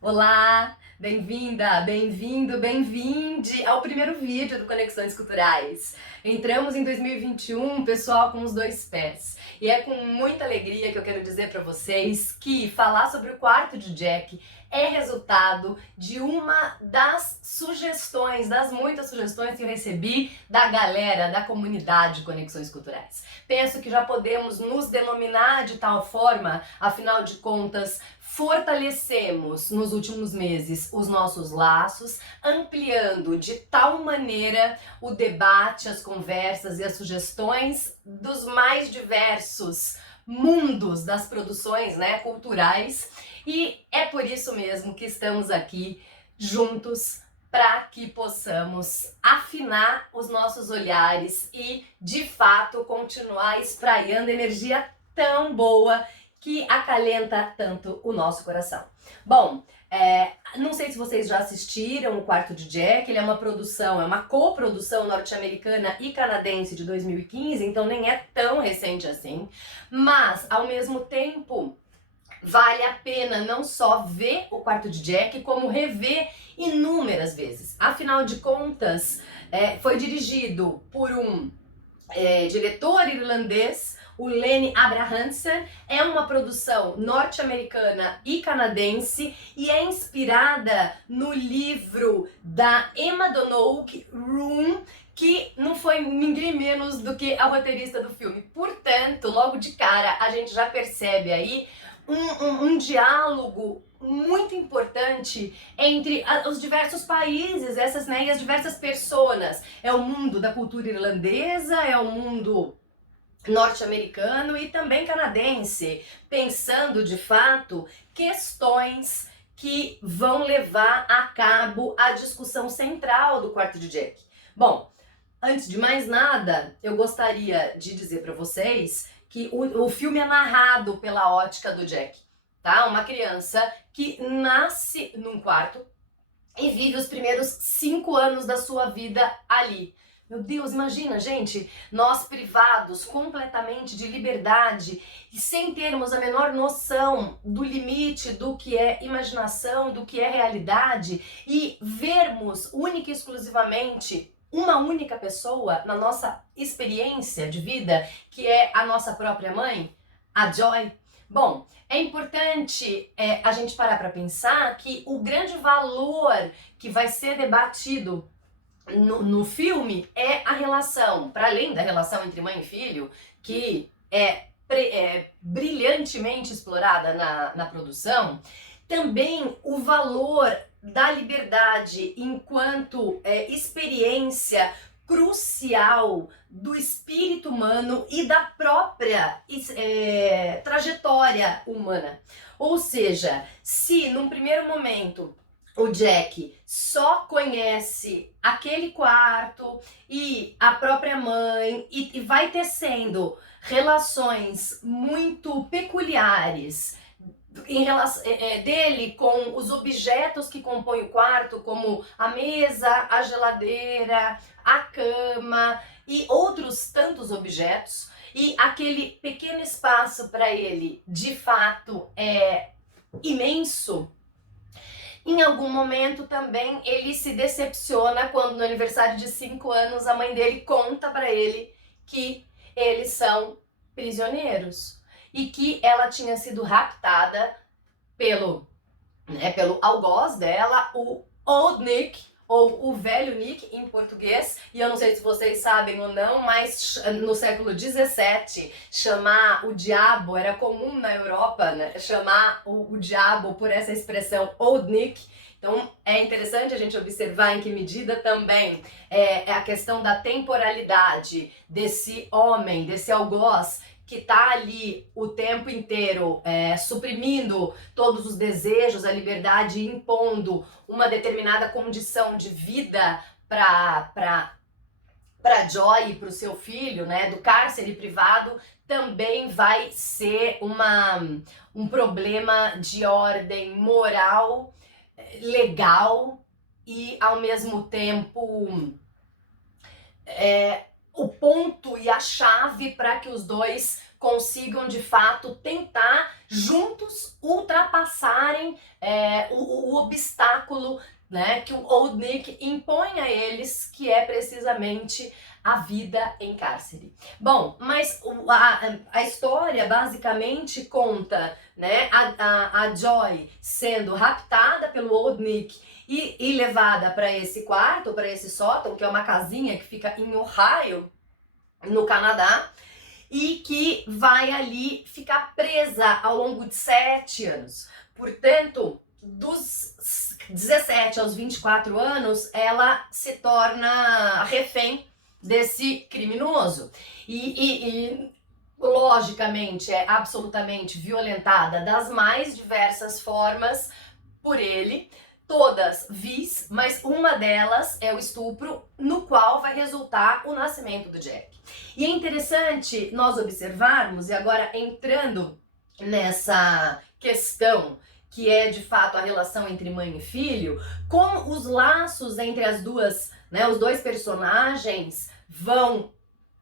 Olá, bem-vinda, bem-vindo, bem-vinde ao primeiro vídeo do Conexões Culturais. Entramos em 2021, pessoal, com os dois pés. E é com muita alegria que eu quero dizer para vocês que falar sobre o quarto de Jack é resultado de uma das sugestões, das muitas sugestões que eu recebi da galera da comunidade Conexões Culturais. Penso que já podemos nos denominar de tal forma, afinal de contas, fortalecemos nos últimos meses os nossos laços, ampliando de tal maneira o debate, as conversas e as sugestões dos mais diversos mundos das produções, culturais. E é por isso mesmo que estamos aqui juntos para que possamos afinar os nossos olhares e, de fato, continuar espraiando energia tão boa que acalenta tanto o nosso coração. Bom, não sei se vocês já assistiram O Quarto de Jack, ele é uma produção, é uma coprodução norte-americana e canadense de 2015, então nem é tão recente assim, mas ao mesmo tempo vale a pena não só ver O Quarto de Jack, como rever inúmeras vezes. Afinal de contas, foi dirigido por um diretor irlandês, o Lenny Abrahamson. É uma produção norte-americana e canadense e é inspirada no livro da Emma Donoghue, Room, que não foi ninguém menos do que a roteirista do filme. Portanto, logo de cara, a gente já percebe aí um diálogo muito importante entre os diversos países, e as diversas personas. É o mundo da cultura irlandesa, é o mundo norte-americano e também canadense, pensando de fato questões que vão levar a cabo a discussão central do Quarto de Jack. Bom, antes de mais nada, eu gostaria de dizer para vocês que o filme é narrado pela ótica do Jack, tá? Uma criança que nasce num quarto e vive os primeiros 5 anos da sua vida ali. Meu Deus, imagina, gente, nós privados completamente de liberdade e sem termos a menor noção do limite do que é imaginação, do que é realidade e vermos única e exclusivamente uma única pessoa na nossa experiência de vida, que é a nossa própria mãe, a Joy. Bom, é importante a gente parar para pensar que o grande valor que vai ser debatido no filme é a relação, para além da relação entre mãe e filho, que é brilhantemente explorada na produção, também o valor da liberdade enquanto experiência crucial do espírito humano e da própria trajetória humana. Ou seja, se num primeiro momento o Jack só conhece aquele quarto e a própria mãe e vai tecendo relações muito peculiares em relação dele com os objetos que compõem o quarto, como a mesa, a geladeira, a cama e outros tantos objetos, e aquele pequeno espaço para ele de fato é imenso. Em algum momento também ele se decepciona quando no aniversário de 5 anos a mãe dele conta para ele que eles são prisioneiros e que ela tinha sido raptada pelo algoz dela, o Old Nick, ou o velho Nick em português, e eu não sei se vocês sabem ou não, mas no século XVII chamar o diabo era comum na Europa, né? Chamar o diabo por essa expressão Old Nick. Então é interessante a gente observar em que medida também é a questão da temporalidade desse homem, desse algoz que está ali o tempo inteiro suprimindo todos os desejos, a liberdade, impondo uma determinada condição de vida para Joy e para o seu filho, né, do cárcere privado, também vai ser um problema de ordem moral, legal e, ao mesmo tempo, o ponto e a chave para que os dois consigam de fato tentar juntos ultrapassarem o obstáculo, né, que o Old Nick impõe a eles, que é precisamente a vida em cárcere. Bom, mas a história basicamente conta, né, a Joy sendo raptada pelo Old Nick e levada para esse quarto, para esse sótão, que é uma casinha que fica em Ohio, no Canadá, e que vai ali ficar presa ao longo de 7 anos. Portanto, dos 17 aos 24 anos, ela se torna refém desse criminoso. E logicamente, é absolutamente violentada das mais diversas formas por ele, todas vis, mas uma delas é o estupro, no qual vai resultar o nascimento do Jack. E é interessante nós observarmos, e agora entrando nessa questão que é de fato a relação entre mãe e filho, como os laços entre as duas, né, os dois personagens vão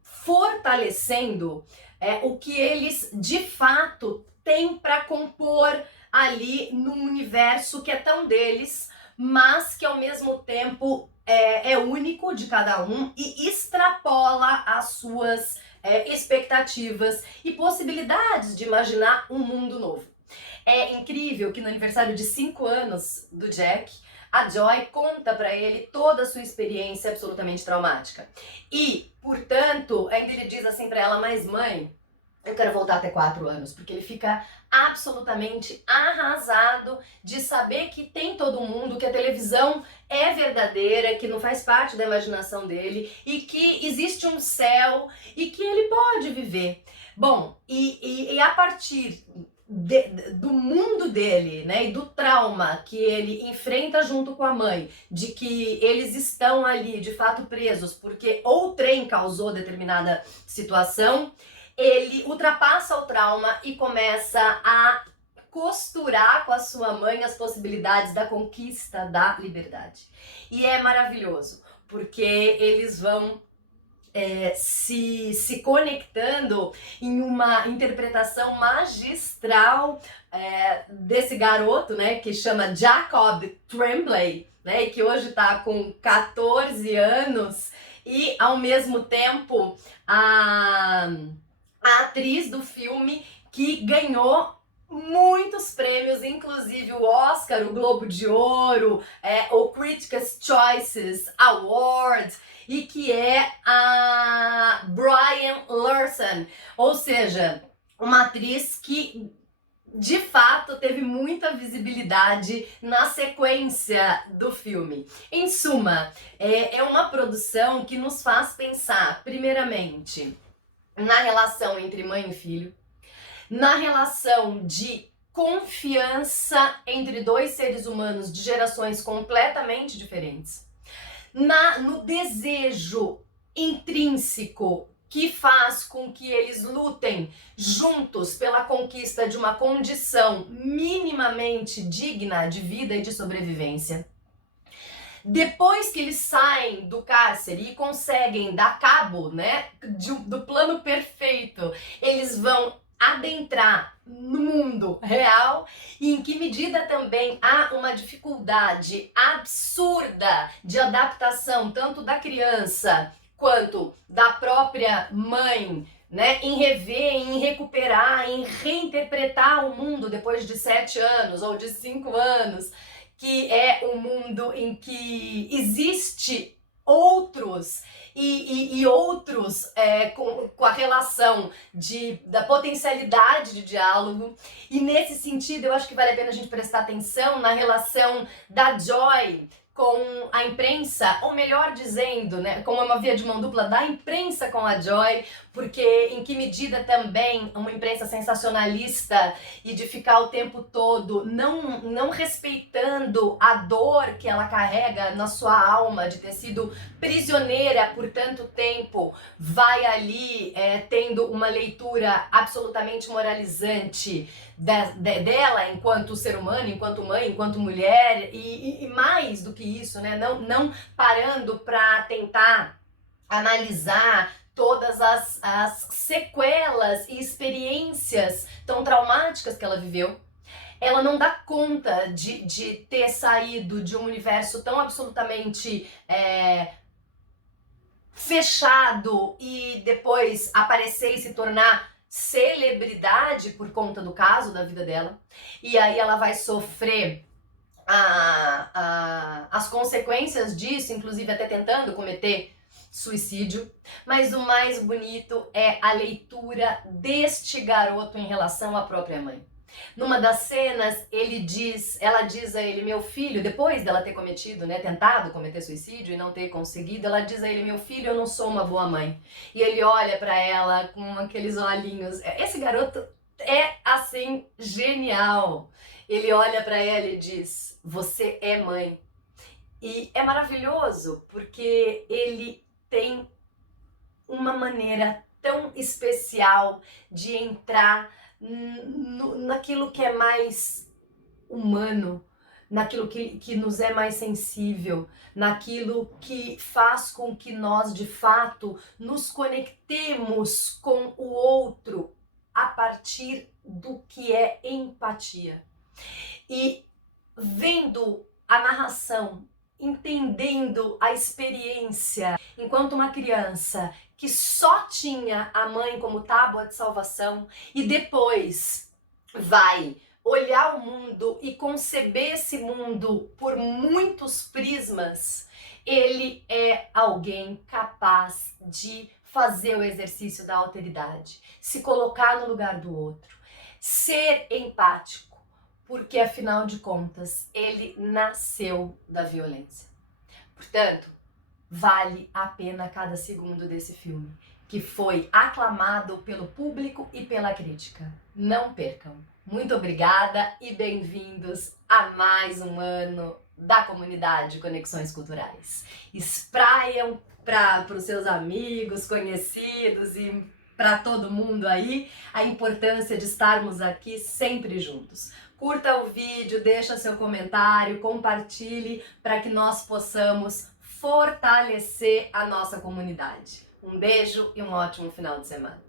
fortalecendo o que eles de fato têm para compor ali num universo que é tão deles, mas que ao mesmo tempo é único de cada um e extrapola as suas expectativas e possibilidades de imaginar um mundo novo. É incrível que no aniversário de 5 anos do Jack, a Joy conta para ele toda a sua experiência absolutamente traumática. E, portanto, ainda ele diz assim para ela: mas mãe, eu quero voltar até 4 anos, porque ele fica absolutamente arrasado de saber que tem todo mundo, que a televisão é verdadeira, que não faz parte da imaginação dele e que existe um céu e que ele pode viver. Bom, e a partir do mundo dele, né, e do trauma que ele enfrenta junto com a mãe, de que eles estão ali de fato presos porque o trem causou determinada situação, ele ultrapassa o trauma e começa a costurar com a sua mãe as possibilidades da conquista da liberdade. E é maravilhoso, porque eles vão se conectando em uma interpretação magistral desse garoto, né, que chama Jacob Tremblay, né, que hoje está com 14 anos, e ao mesmo tempo a atriz do filme que ganhou muitos prêmios, inclusive o Oscar, o Globo de Ouro, o Critics' Choices Award, e que é a Brie Larson, ou seja, uma atriz que de fato teve muita visibilidade na sequência do filme. Em suma, é uma produção que nos faz pensar, primeiramente, na relação entre mãe e filho, na relação de confiança entre dois seres humanos de gerações completamente diferentes, no desejo intrínseco que faz com que eles lutem juntos pela conquista de uma condição minimamente digna de vida e de sobrevivência. Depois que eles saem do cárcere e conseguem dar cabo, né, do plano perfeito, eles vão adentrar no mundo real e em que medida também há uma dificuldade absurda de adaptação tanto da criança quanto da própria mãe, né, em rever, em recuperar, em reinterpretar o mundo depois de 7 anos ou de 5 anos, que é um mundo em que existe outros e outros com a relação da potencialidade de diálogo. E nesse sentido eu acho que vale a pena a gente prestar atenção na relação da Joy com a imprensa, ou melhor dizendo, né, como uma via de mão dupla da imprensa com a Joy, porque em que medida também uma imprensa sensacionalista e de ficar o tempo todo não respeitando a dor que ela carrega na sua alma de ter sido prisioneira por tanto tempo, vai ali tendo uma leitura absolutamente moralizante dela enquanto ser humano, enquanto mãe, enquanto mulher e mais do que isso, né? Não parando para tentar analisar todas as sequelas e experiências tão traumáticas que ela viveu. Ela não dá conta de ter saído de um universo tão absolutamente fechado e depois aparecer e se tornar celebridade por conta do caso da vida dela. E aí ela vai sofrer as consequências disso, inclusive até tentando cometer suicídio. Mas o mais bonito é a leitura deste garoto em relação à própria mãe. Numa das cenas, ela diz a ele, meu filho, depois dela ter cometido, tentado cometer suicídio e não ter conseguido, ela diz a ele, meu filho, eu não sou uma boa mãe. E ele olha pra ela com aqueles olhinhos. Esse garoto é, assim, genial. Ele olha pra ela e diz, você é mãe. E é maravilhoso, porque ele tem uma maneira tão especial de entrar naquilo que é mais humano, naquilo que nos é mais sensível, naquilo que faz com que nós, de fato, nos conectemos com o outro a partir do que é empatia. E vendo a narração, entendendo a experiência, enquanto uma criança que só tinha a mãe como tábua de salvação e depois vai olhar o mundo e conceber esse mundo por muitos prismas, ele é alguém capaz de fazer o exercício da alteridade, se colocar no lugar do outro, ser empático, porque afinal de contas ele nasceu da violência. Portanto, vale a pena cada segundo desse filme, que foi aclamado pelo público e pela crítica. Não percam. Muito obrigada e bem-vindos a mais um ano da comunidade Conexões Culturais. Espraiam para os seus amigos, conhecidos e para todo mundo aí a importância de estarmos aqui sempre juntos. Curta o vídeo, deixa seu comentário, compartilhe para que nós possamos fortalecer a nossa comunidade. Um beijo e um ótimo final de semana.